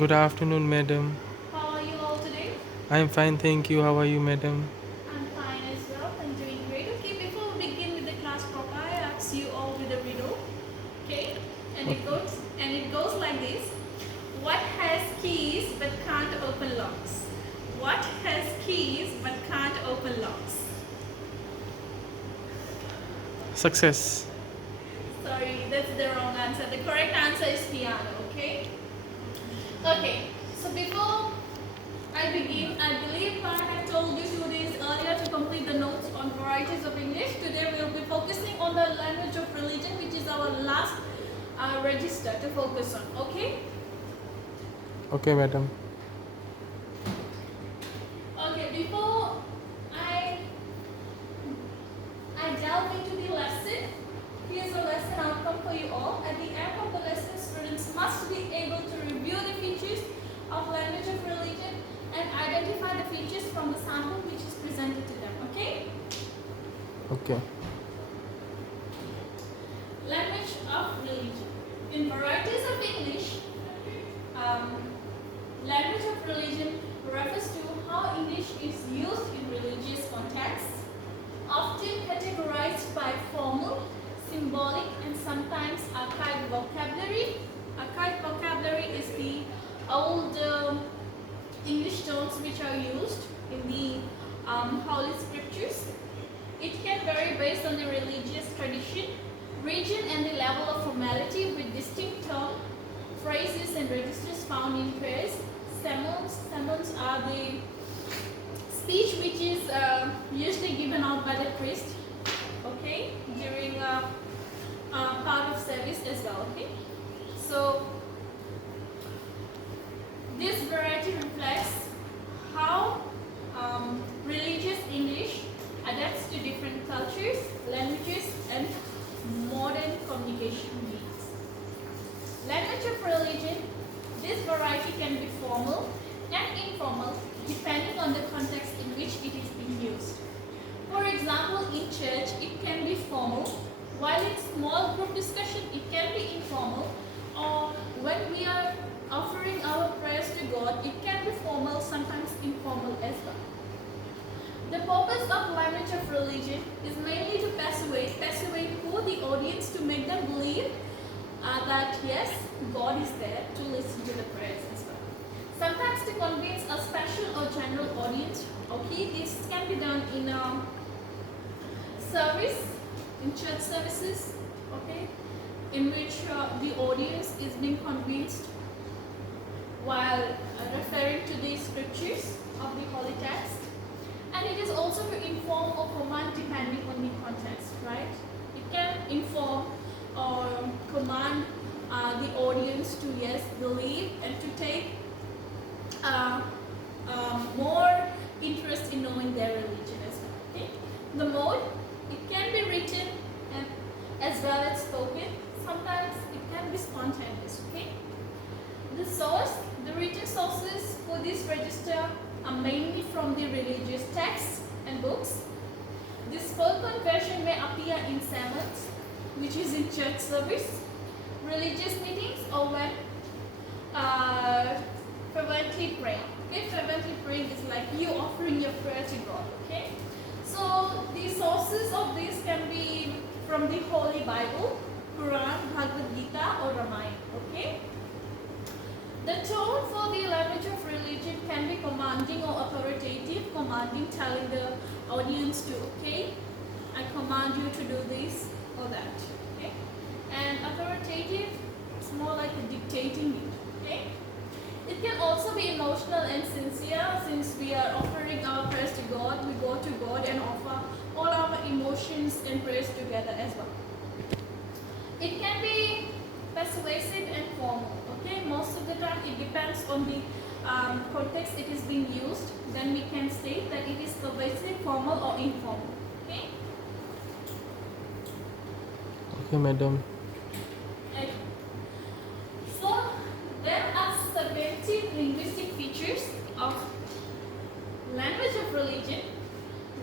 Good afternoon, madam. How are you all today? I'm fine, thank you. How are you, madam? I'm fine as well. I'm doing great. Okay, before we begin with the class proper, I ask you all with a riddle. Okay, and Okay. it goes like this. What has keys but can't open locks? What has keys but can't open locks? Success. Sorry, that's the wrong answer. The correct answer is piano. Okay. Okay. So before I begin, I believe I had told you 2 days earlier to complete the notes on varieties of English. Today we will be focusing on the language of religion, which is our last register to focus on. Okay? Okay, madam. Okay, before I delve into the lesson, here's a lesson outcome for you all. At the end of the lesson, students must be able to review the features of language of religion and identify the features from the sample which is presented to them. Okay? Okay. Language of religion. In varieties of English, um, language of religion refers to how English is used in religious contexts, often categorized by formal, symbolic, and sometimes archaic vocabulary. Archaic vocabulary is the old English terms which are used in the Holy Scriptures. It can vary based on the religious tradition, region, and the level of formality, with distinct terms, phrases, and registers found in prayers. Sermons are the speech which is usually given out by the priest, okay, during part of service as well. Okay, so this variety reflects how religious English adapts to different cultures, languages, and modern communication needs. Language of religion. This variety can be formal and informal depending on the context in which it is being used. For example, in church, it can be formal, while in small group discussion, it can be informal, or when we are offering our prayers to God, it can be formal, sometimes informal as well. The purpose of language of religion is mainly to persuade who the audience, to make them believe that yes, God is there to listen to the prayers as well. Sometimes to convince a special or general audience. Okay, this can be done in service, in church services. Okay, in which the audience is being convinced while referring to the scriptures of the holy text. And it is also to inform or command depending on the context, right? It can inform or command the audience to, yes, believe and to take more interest in knowing their religion as well. Okay? The mode, it can be written and as well as spoken. Sometimes it can be spontaneous. Okay? The source, the written sources for this register are mainly from the religious texts and books. The spoken version may appear in sermons, which is in church service, religious meetings, or when fervently praying. Okay, fervently praying is like you offering your prayer to God. Okay, so the sources of this can be from the Holy Bible, Quran, Bhagavad Gita, or Ramayana. Okay. The tone for the language of religion can be commanding or authoritative. Commanding, telling the audience to, okay, I command you to do this or that. Okay, and authoritative, it's more like dictating it. Okay, it can also be emotional and sincere. Since we are offering our prayers to God, we go to God and offer all our emotions and prayers together as well. It can be persuasive and formal. Okay, most of the time it depends on the context it is being used. Then we can state that it is persuasive, formal, or informal. Okay. Okay, madam. Okay. So there are 70 linguistic features of language of religion.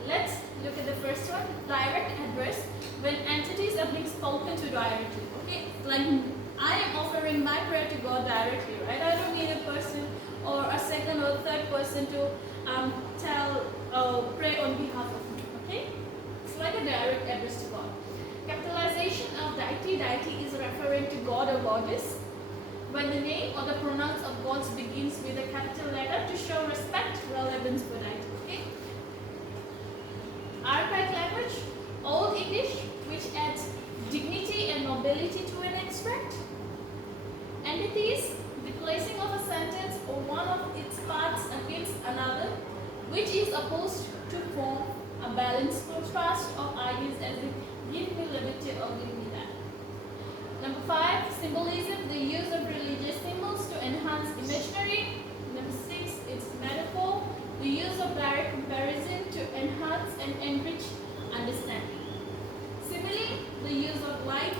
Let's look at the first one, direct address, when entities are being spoken to directly. Okay, like I am offering my prayer to God directly, right? I don't need a person or a second or third person to pray on behalf of me, okay? It's like a direct address to God. Capitalization of deity is referring to God or goddess. When the name or the pronouns of gods begins with a capital letter to show respect, relevance for deity, okay? Archaic language, Old English, which adds dignity and nobility to an extract. Entities, the placing of a sentence or one of its parts against another, which is opposed to form a balanced contrast of ideas as in give me liberty or give me that. Number 5, symbolism, the use of religious symbols to enhance imagery. Number 6, it's metaphor, the use of direct comparison to enhance and enrich understanding. Simile, the use of like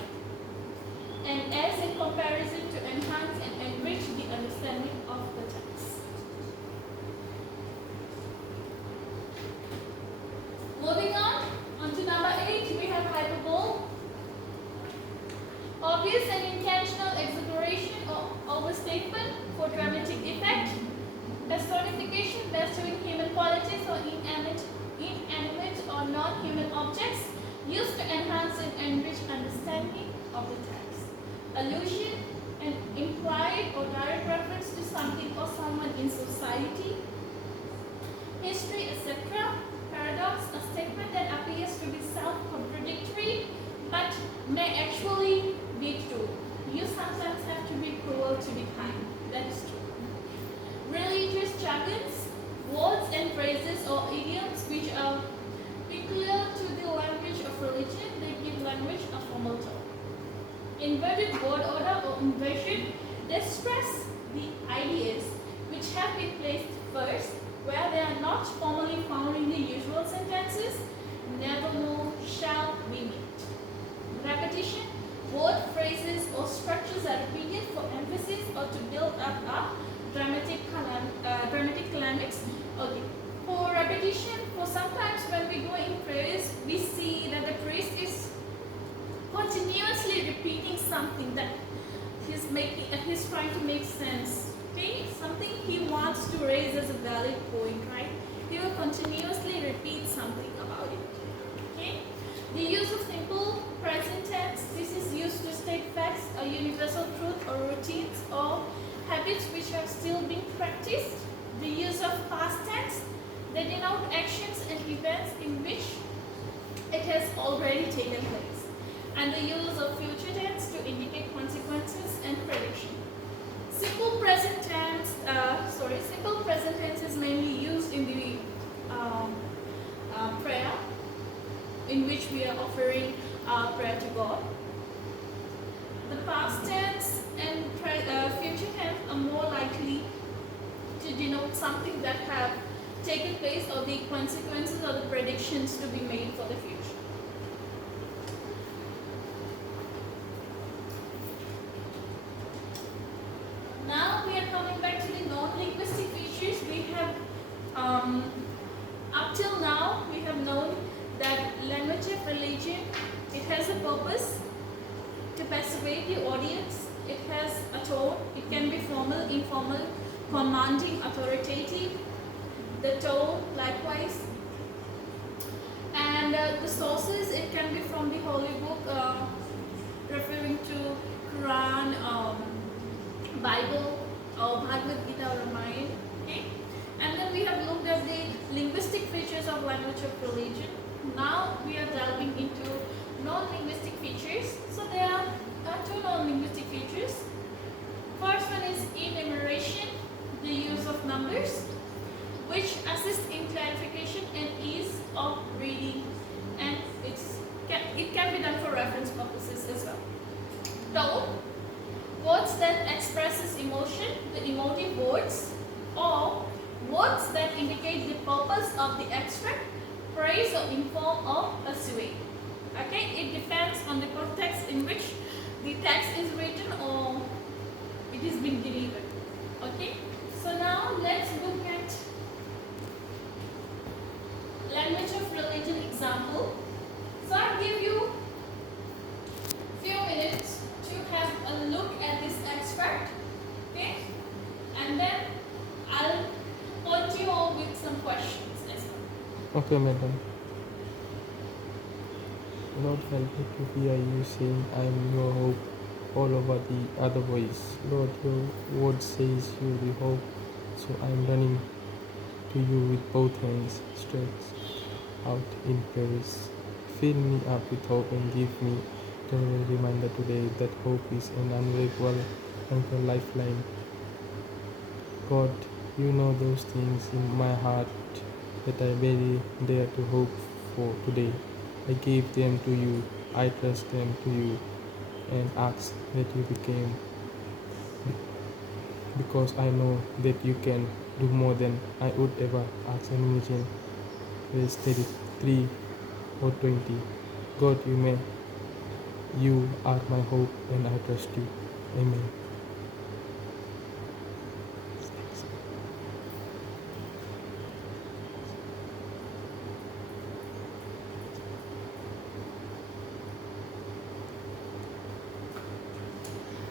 and as in comparison to enhance and enrich the understanding of the text. Moving on to number 8, we have hyperbole. Obvious and intentional exaggeration or overstatement for dramatic effect. Personification bestowing human qualities or inanimate or non-human objects used to enhance and enrich understanding of the text. Allusion, an implied or direct reference to something or someone in society. History, etc. Paradox, a statement that appears to be self-contradictory but may actually be true. You sometimes have to be cruel to be kind. That is true. Religious jargons, words and phrases or idioms which are peculiar to the language of religion, they give language a formal tone. Inverted word order or inversion, they stress the ideas which have been placed first where they are not formally found in the usual sentences, never know, shall be meant. Repetition, word, phrases or structures are repeated for emphasis or to build up a dramatic climax. Okay. For repetition, for sometimes when we go in prayers, we see that the priest is continuously repeating something that he's trying to make sense. Okay, something he wants to raise as a valid point, right? He will continuously repeat something about it. Okay, the use of simple present tense. This is used to state facts, a universal truth, or routines or habits which are still being practiced. The use of past tense. They denote actions and events in which it has already taken place. And the use of future tense to indicate consequences and prediction. Simple present tense is mainly used in the prayer, in which we are offering prayer to God. The past tense and future tense are more likely to denote something that have taken place or the consequences or the predictions to be made for the future. Now we are coming back to the non-linguistic features. We have, up till now, we have known that language of religion, it has a purpose to persuade the audience. It has a tone. It can be formal, informal, commanding, authoritative. The tone, likewise. And the sources, it can be from the Holy Book, referring to Quran, Bible, or Bhagavad Gita or Ramayana. Okay? And then we have looked at the linguistic features of language of religion. Now we are delving into non-linguistic features. So there are two non-linguistic features. First one is enumeration, the use of numbers, which assist in clarification and ease of reading, and it can be done for reference purposes as well. Tone, words that expresses emotion, the emotive words, or words that indicate the purpose of the extract, praise or inform or persuade. Okay, it depends on the context in which the text is written or it is being delivered. Okay, so now let's look at language of religion example. So I'll give you few minutes to have a look Okay, madam. Lord, help me to hear you saying, I am your hope, all over the other voice. Lord, your word says you will be hope, so I am running to you with both hands stretched out in praise. Fill me up with hope and give me the reminder today that hope is an unbreakable anchor lifeline. God, you know those things in my heart that I barely dare to hope for today. I give them to you, I trust them to you, and ask that you became because I know that you can do more than I would ever ask and imagine. Verse 33 or 20. God, you are my hope and I trust you. Amen.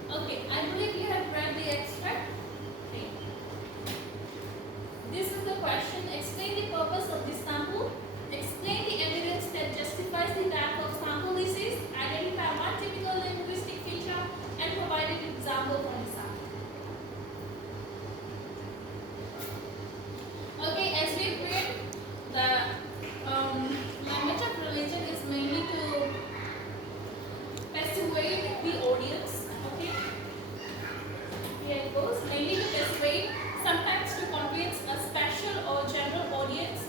Okay, I believe you have read the extract. Okay. This is the question. Explain the purpose of this sample. Explain the evidence that justifies the type of sample this is. Identify one typical linguistic feature and provide an example for the sample. Okay, as we read, the language of religion is mainly to persuade the audience. Okay, here it goes. Mainly to persuade, sometimes to convince a special or general audience,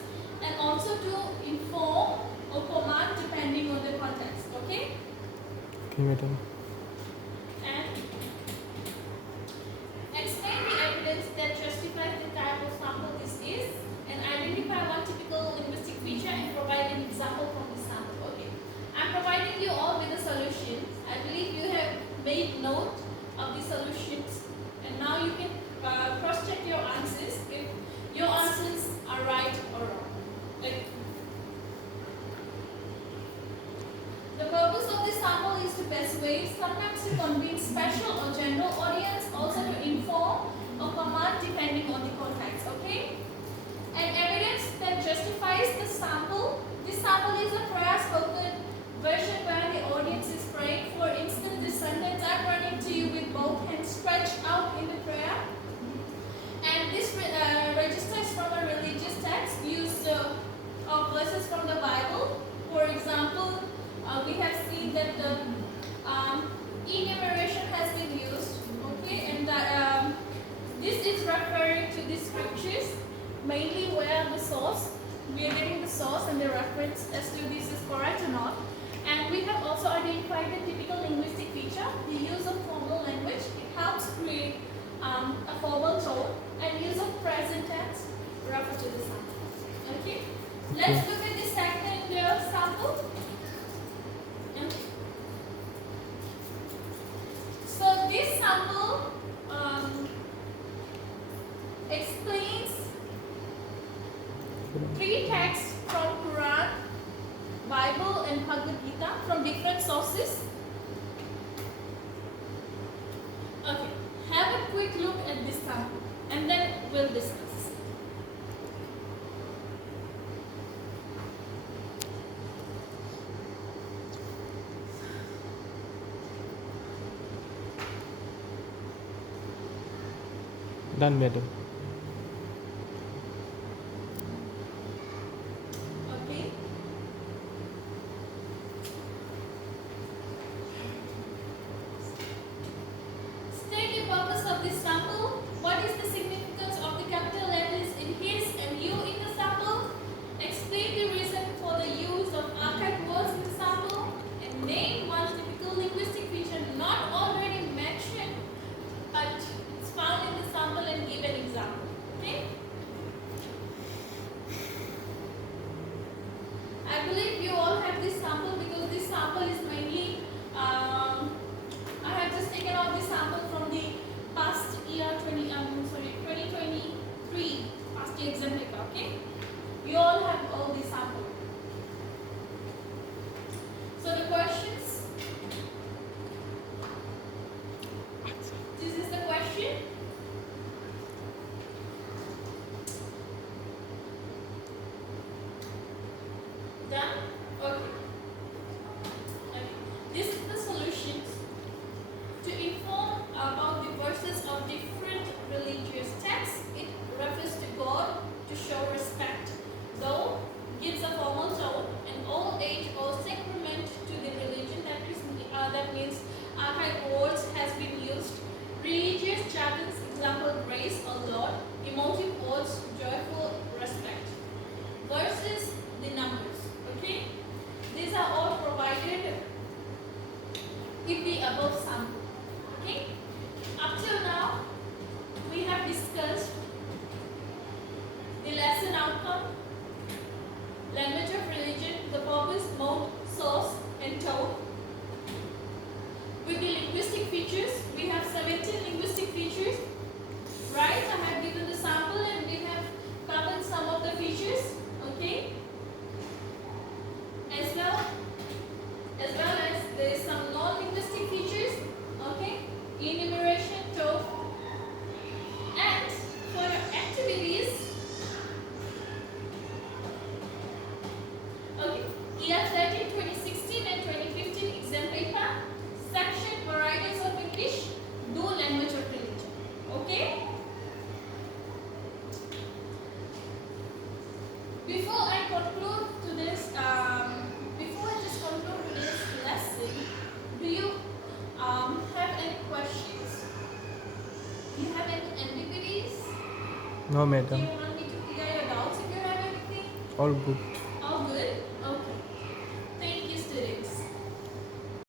and also to inform or command depending on the context. Okay, Okay, madam. and explain the evidence that justifies the type of sample this is, and identify one typical linguistic feature and provide an example from the sample. Okay, I'm providing you all with a solution. I believe you have made note of the solutions, and now you can cross-check your answers if your answers are right or wrong. Like, the purpose of this sample is to persuade, sometimes to convince special or general audience, also to inform or command depending on the context. Okay? And evidence that justifies the sample. This sample is a prayer spoken version where the audience is praying. For instance, this sentence, I'm running to you with both hands stretched out in the prayer. And this registers from a religious text, use of verses from the Bible. For example, we have seen that the enumeration has been used. Okay, and this is referring to the scriptures, mainly where the source, we are getting the source and the reference as to this is correct or not. And we have also identified the typical linguistic feature, the use of formal language. It helps create a formal tone, and use of present tense refer to the sample. Okay? Let's look at the second sample. Okay. So this sample explains three texts from Quran, Bible, and Bhagavad Gita from different sources. Okay, have a quick look at this sample and then we'll discuss. Done, madam. Okay. State the purpose of this sample. What is the significance of the capital letters in his and you in the sample? Explain the reason for the use of archaic words in the sample. And name one typical linguistic feature not already mentioned but it's found in the sample and give an example. No, Do madam. you want me to clear your doubts if you have anything? All good.